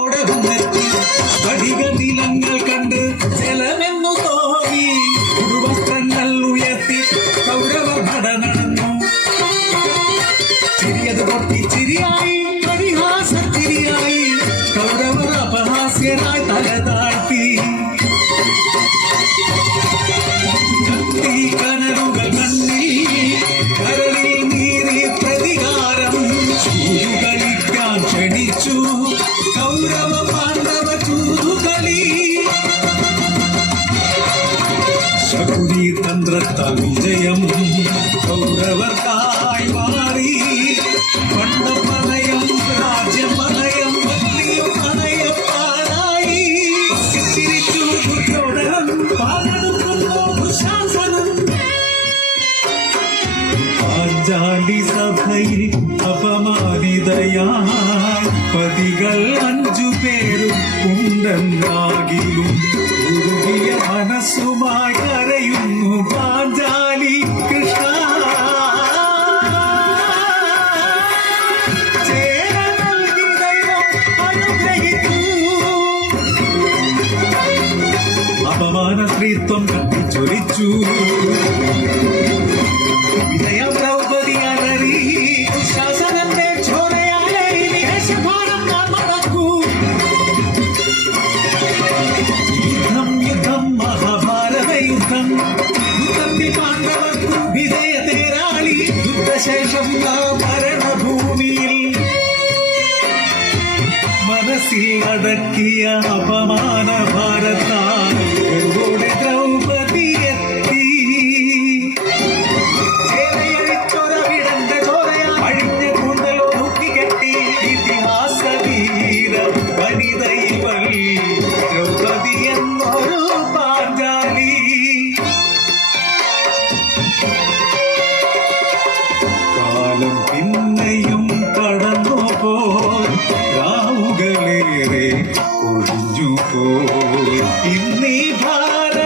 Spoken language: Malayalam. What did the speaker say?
ഓടെ വന്നെത്തി സ്ഫടിക നിലങ്ങൾ കണ്ട് ജലമെന്നു തോന്നി. ഉടുവസ്ത്രങ്ങൾ ഉയർത്തി കൗരവ നട നടന്നു ചിരിയത് പൊട്ടി ചിരിയായി പരിഹാസ ചിരിയായി കൗരവർ അപഹാസ്യരായി തല താഴ്ത്തി. തന്ത്രത്താൽ വിജയം കൗരവർക്കായി മാറി. പണ്ടപ്പണയം പണയം രാജ്യം പണയം വലിയ പണയം പാഴായി ചിരിച്ചു ദുര്യോധനൻ പാലെടുക്കുന്നു ദുശാസനൻ പാഞ്ചാലി സഭയിൽ അപമാനിതയായി പതികൾ അഞ്ചു പേരും ഉണ്ടെന്നാകിലും ഉരുകിയ മനസ്സുമായി കരയുന്നു. അപമാന സ്ത്രീത്വം കത്തിച്ചൊലിച്ചു. വിജയം ദ്രൗപദി അലറി ശാസനന്റെ ചോരയാലെ ദേശഭാരം നാം നടക്കൂ. യുദ്ധം യുദ്ധം മഹാഭാരത യുദ്ധം യുദ്ധത്തിൽ പാണ്ഡവർക്കു വിജയ തേരാളി യുദ്ധശേഷം നാം മരണഭൂമിയിൽ. മനസ്സിൽ അടക്കിയ അപമാന ഭാരത്താൽ ഇന്നീ ഭാര